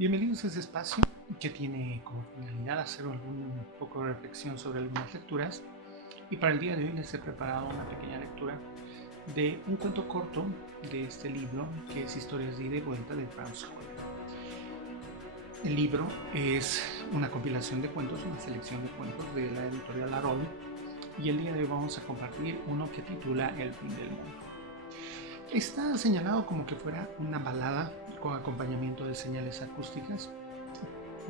Bienvenidos a este espacio que tiene como finalidad hacer un poco de reflexión sobre algunas lecturas, y para el día de hoy les he preparado una pequeña lectura de un cuento corto de este libro que es Historias de ida y vuelta de Franz Hoyle. El libro es una compilación de cuentos, una selección de cuentos de la editorial Arol, y el día de hoy vamos a compartir uno que titula El fin del mundo. Está señalado como que fuera una balada con acompañamiento de señales acústicas,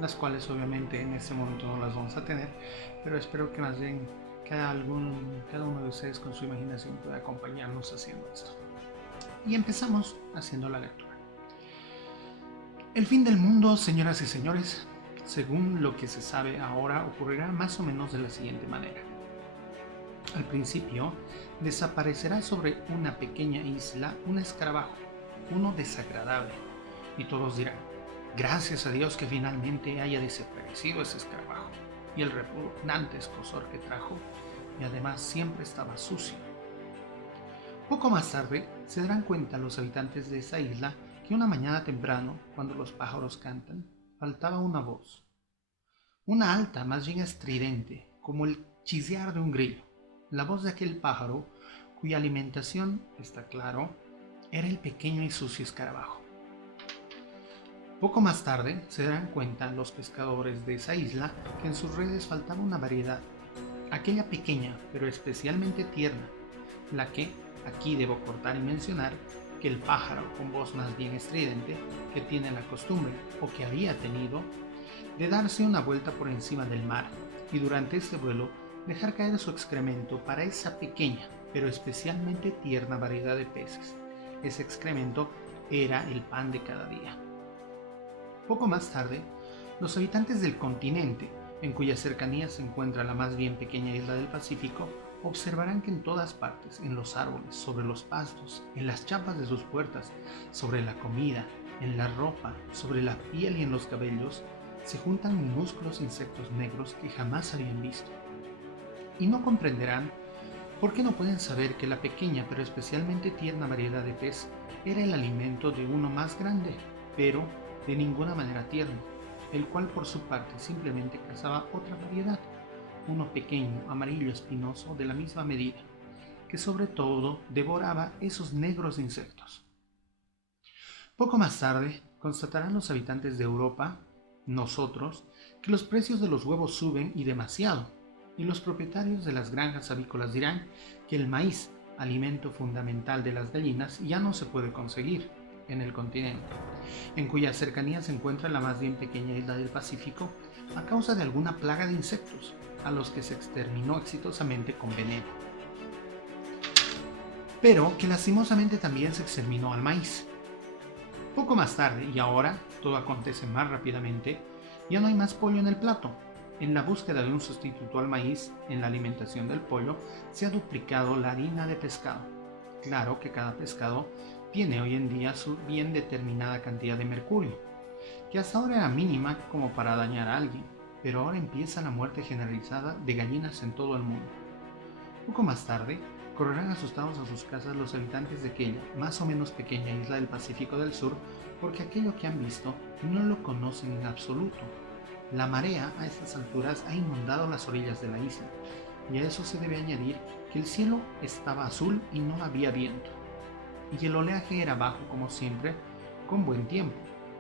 las cuales obviamente en este momento no las vamos a tener, pero espero que más bien cada uno de ustedes con su imaginación pueda acompañarnos haciendo esto. Y empezamos haciendo la lectura. El fin del mundo, señoras y señores, según lo que se sabe ahora, ocurrirá más o menos de la siguiente manera. Al principio, desaparecerá sobre una pequeña isla un escarabajo, uno desagradable, y todos dirán: gracias a Dios que finalmente haya desaparecido ese escarabajo y el repugnante escozor que trajo, y además siempre estaba sucio. Poco más tarde se darán cuenta los habitantes de esa isla que una mañana temprano, cuando los pájaros cantan, faltaba una voz, una alta, más bien estridente, como el chillar de un grillo. La voz de aquel pájaro, cuya alimentación, está claro, era el pequeño y sucio escarabajo. Poco más tarde se darán cuenta los pescadores de esa isla que en sus redes faltaba una variedad, aquella pequeña pero especialmente tierna, la que, aquí debo cortar y mencionar, que el pájaro con voz más bien estridente, que tiene la costumbre, o que había tenido, de darse una vuelta por encima del mar, y durante este vuelo dejar caer su excremento para esa pequeña, pero especialmente tierna variedad de peces. Ese excremento era el pan de cada día. Poco más tarde, los habitantes del continente, en cuya cercanía se encuentra la más bien pequeña isla del Pacífico, observarán que en todas partes, en los árboles, sobre los pastos, en las chapas de sus puertas, sobre la comida, en la ropa, sobre la piel y en los cabellos, se juntan minúsculos insectos negros que jamás habían visto. Y no comprenderán por qué no pueden saber que la pequeña pero especialmente tierna variedad de pez era el alimento de uno más grande, pero de ninguna manera tierno, el cual por su parte simplemente cazaba otra variedad, uno pequeño, amarillo espinoso de la misma medida, que sobre todo devoraba esos negros insectos. Poco más tarde constatarán los habitantes de Europa, nosotros, que los precios de los huevos suben y demasiado, y los propietarios de las granjas avícolas dirán que el maíz, alimento fundamental de las gallinas, ya no se puede conseguir en el continente, en cuya cercanía se encuentra la más bien pequeña isla del Pacífico, a causa de alguna plaga de insectos, a los que se exterminó exitosamente con veneno. Pero que lastimosamente también se exterminó al maíz. Poco más tarde, y ahora todo acontece más rápidamente, ya no hay más pollo en el plato. En la búsqueda de un sustituto al maíz en la alimentación del pollo, se ha duplicado la harina de pescado. Claro que cada pescado tiene hoy en día su bien determinada cantidad de mercurio, que hasta ahora era mínima como para dañar a alguien, pero ahora empieza la muerte generalizada de gallinas en todo el mundo. Poco más tarde, correrán asustados a sus casas los habitantes de aquella más o menos pequeña isla del Pacífico del Sur, porque aquello que han visto no lo conocen en absoluto. La marea a estas alturas ha inundado las orillas de la isla, y a eso se debe añadir que el cielo estaba azul y no había viento, y el oleaje era bajo como siempre, con buen tiempo,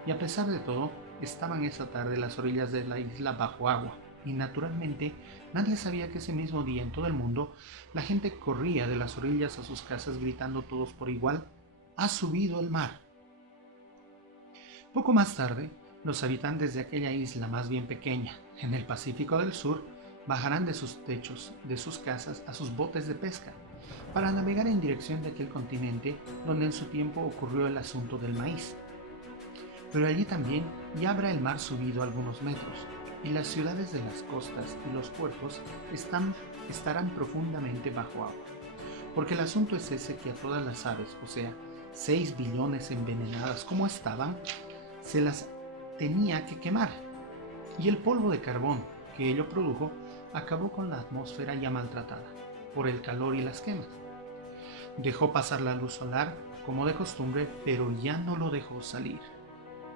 y a pesar de todo, estaban esa tarde las orillas de la isla bajo agua, y naturalmente nadie sabía que ese mismo día en todo el mundo la gente corría de las orillas a sus casas gritando todos por igual: ¡ha subido el mar! Poco más tarde, los habitantes de aquella isla más bien pequeña, en el Pacífico del Sur, bajarán de sus techos, de sus casas, a sus botes de pesca, para navegar en dirección de aquel continente donde en su tiempo ocurrió el asunto del maíz. Pero allí también ya habrá el mar subido algunos metros, y las ciudades de las costas y los puertos estarán profundamente bajo agua. Porque el asunto es ese, que a todas las aves, o sea, 6 billones envenenadas como estaban, se las tenía que quemar, y el polvo de carbón que ello produjo acabó con la atmósfera ya maltratada por el calor y las quemas. Dejó pasar la luz solar como de costumbre, pero ya no lo dejó salir.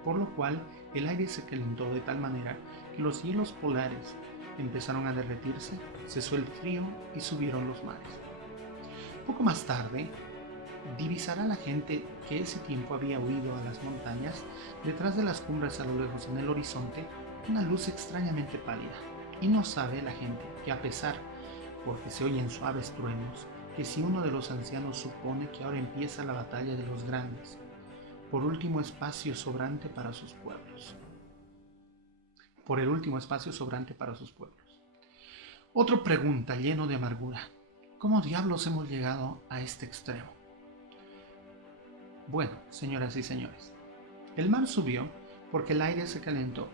por lo cual el aire se calentó de tal manera que los hielos polares empezaron a derretirse, cesó el frío y subieron los mares. Poco más tarde, divisará la gente que ese tiempo había huido a las montañas, detrás de las cumbres a lo lejos en el horizonte, una luz extrañamente pálida, y no sabe la gente que a pesar, porque se oyen suaves truenos, que si uno de los ancianos supone que ahora empieza la batalla de los grandes, por último espacio sobrante para sus pueblos. Por el último espacio sobrante para sus pueblos. Otro pregunta lleno de amargura: ¿cómo diablos hemos llegado a este extremo? Bueno, señoras y señores, el mar subió porque el aire se calentó.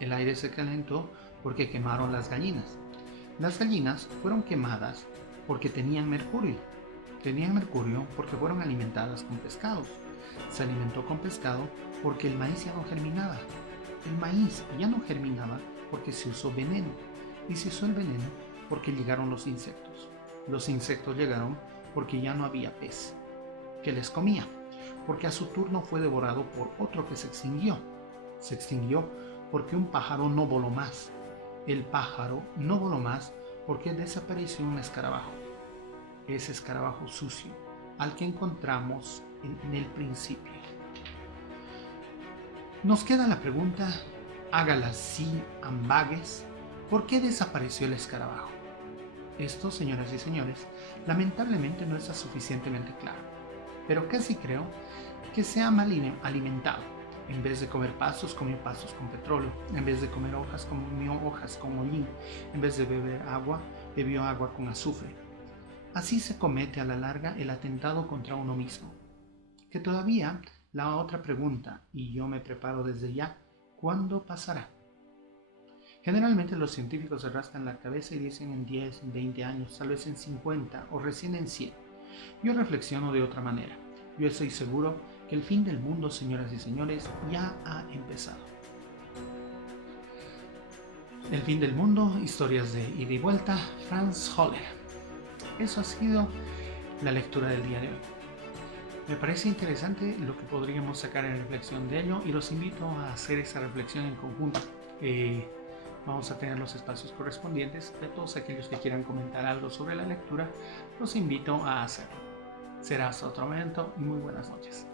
El aire se calentó porque quemaron las gallinas. Las gallinas fueron quemadas porque tenían mercurio. Tenían mercurio porque fueron alimentadas con pescados. Se alimentó con pescado porque el maíz ya no germinaba. El maíz ya no germinaba porque se usó veneno. Y se usó el veneno porque llegaron los insectos. Los insectos llegaron porque ya no había pez que les comía, porque a su turno fue devorado por otro que se extinguió. Se extinguió porque un pájaro no voló más. El pájaro no voló más porque desapareció un escarabajo. Ese escarabajo sucio, al que encontramos en el principio. Nos queda la pregunta, hágala sin ambages, ¿por qué desapareció el escarabajo? Esto, señoras y señores, lamentablemente no está suficientemente claro, pero casi creo que se ha mal alimentado. En vez de comer pastos, comió pastos con petróleo. En vez de comer hojas, comió hojas con hollín. En vez de beber agua, bebió agua con azufre. Así se comete a la larga el atentado contra uno mismo. Que todavía la otra pregunta, y yo me preparo desde ya, ¿cuándo pasará? Generalmente los científicos se rascan la cabeza y dicen en 10, en 20 años, tal vez en 50 o recién en 100. Yo reflexiono de otra manera. Yo estoy seguro que el fin del mundo, señoras y señores, ya ha empezado. El fin del mundo, historias de ida y vuelta, Franz Holler. Eso ha sido la lectura del día de hoy. Me parece interesante lo que podríamos sacar en reflexión de ello y los invito a hacer esa reflexión en conjunto. Vamos a tener los espacios correspondientes. De todos aquellos que quieran comentar algo sobre la lectura, los invito a hacerlo. Será hasta otro momento y muy buenas noches.